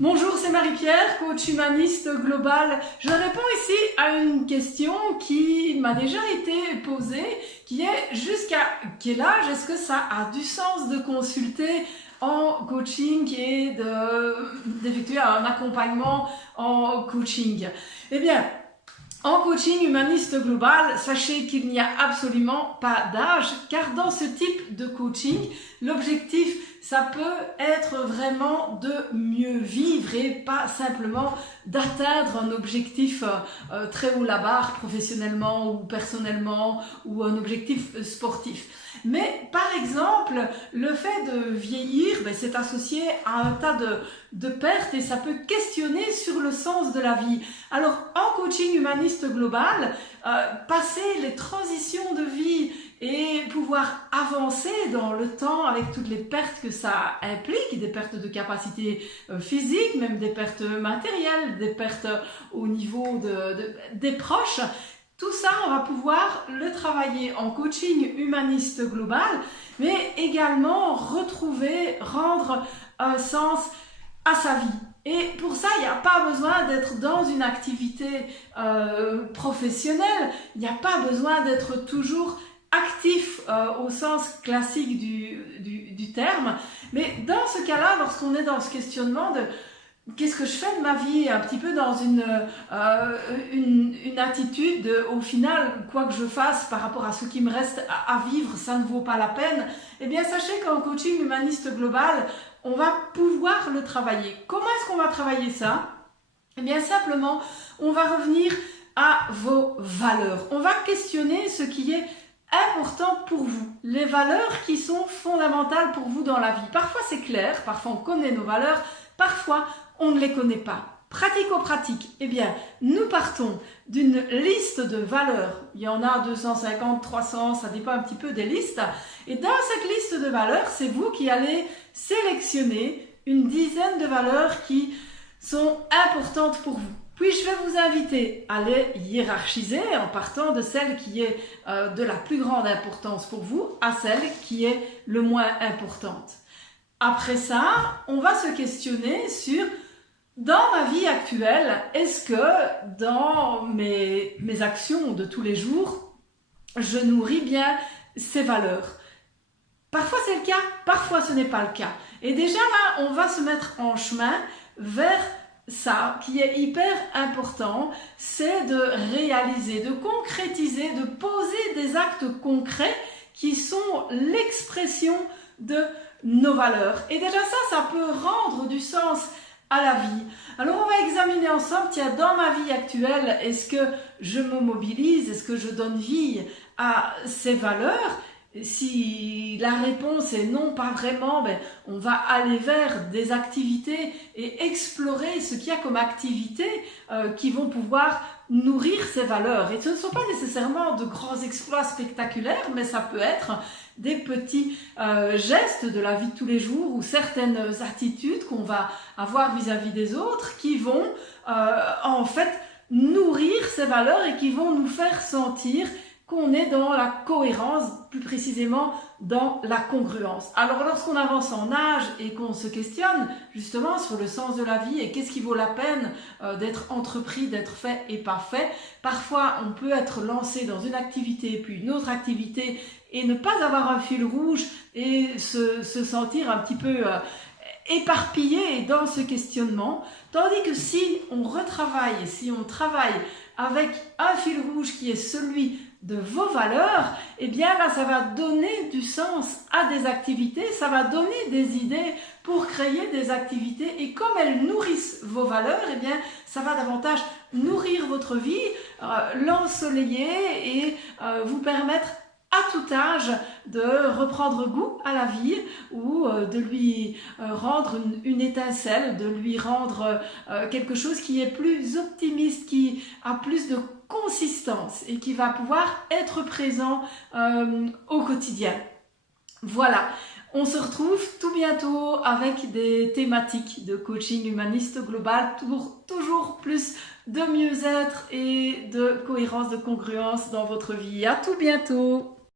Bonjour, c'est Marie-Pierre, coach humaniste global. Je réponds ici à une question qui m'a déjà été posée, qui est jusqu'à quel âge est-ce que ça a du sens de consulter en coaching et d'effectuer un accompagnement en coaching? Eh bien, en coaching humaniste global, sachez qu'il n'y a absolument pas d'âge, car dans ce type de coaching, l'objectif, ça peut être vraiment de mieux vivre et pas simplement d'atteindre un objectif très haut la barre, professionnellement ou personnellement, ou un objectif sportif. Mais par exemple, le fait de vieillir, c'est associé à un tas de pertes et ça peut questionner sur le sens de la vie. Alors en coaching humaniste global, passer les transitions de vie et pouvoir avancer dans le temps avec toutes les pertes que ça implique, des pertes de capacité physique, même des pertes matérielles, des pertes au niveau des proches. Tout ça, on va pouvoir le travailler en coaching humaniste global, mais également rendre un sens à sa vie. Et pour ça, il n'y a pas besoin d'être dans une activité professionnelle, il n'y a pas besoin d'être toujours actif au sens classique du terme. Mais dans ce cas-là, lorsqu'on est dans ce questionnement de qu'est-ce que je fais de ma vie, un petit peu dans une attitude de, au final, quoi que je fasse par rapport à ce qui me reste à vivre, ça ne vaut pas la peine, eh bien sachez qu'en coaching humaniste global, on va pouvoir le travailler. Comment est-ce qu'on va travailler ça? Eh bien simplement, on va revenir à vos valeurs. On va questionner ce qui est important pour vous, les valeurs qui sont fondamentales pour vous dans la vie. Parfois c'est clair, parfois on connaît nos valeurs, parfois on ne les connaît pas. Pratico-pratique, eh bien, nous partons d'une liste de valeurs. Il y en a 250, 300, ça dépend un petit peu des listes. Et dans cette liste de valeurs, c'est vous qui allez sélectionner une dizaine de valeurs qui sont importantes pour vous. Puis je vais vous inviter à les hiérarchiser en partant de celle qui est de la plus grande importance pour vous à celle qui est le moins importante. Après ça, on va se questionner sur dans ma vie actuelle, est-ce que dans mes actions de tous les jours, je nourris bien ces valeurs? Parfois c'est le cas, parfois ce n'est pas le cas. Et déjà là, on va se mettre en chemin vers ça qui est hyper important, c'est de réaliser, de concrétiser, de poser des actes concrets qui sont l'expression de nos valeurs. Et déjà ça peut rendre du sens à la vie. Alors on va examiner ensemble, tiens, dans ma vie actuelle, est-ce que je me mobilise, est-ce que je donne vie à ces valeurs? Si la réponse est non, pas vraiment, on va aller vers des activités et explorer ce qu'il y a comme activités qui vont pouvoir nourrir ces valeurs. Et ce ne sont pas nécessairement de grands exploits spectaculaires, mais ça peut être des petits gestes de la vie de tous les jours ou certaines attitudes qu'on va avoir vis-à-vis des autres qui vont en fait nourrir ces valeurs et qui vont nous faire sentir qu'on est dans la cohérence, plus précisément dans la congruence. Alors lorsqu'on avance en âge et qu'on se questionne justement sur le sens de la vie et qu'est-ce qui vaut la peine d'être entrepris, d'être fait et pas fait, parfois on peut être lancé dans une activité puis une autre activité et ne pas avoir un fil rouge et se sentir un petit peu éparpillé dans ce questionnement, tandis que si on retravaille, si on travaille avec un fil rouge qui est celui de vos valeurs, eh bien là ça va donner du sens à des activités, ça va donner des idées pour créer des activités et comme elles nourrissent vos valeurs, eh bien ça va davantage nourrir votre vie, l'ensoleiller et vous permettre à tout âge de reprendre goût à la vie ou de lui rendre une étincelle, de lui rendre quelque chose qui est plus optimiste, qui a plus de consistance et qui va pouvoir être présent au quotidien. Voilà, on se retrouve tout bientôt avec des thématiques de coaching humaniste global pour toujours plus de mieux-être et de cohérence, de congruence dans votre vie. À tout bientôt!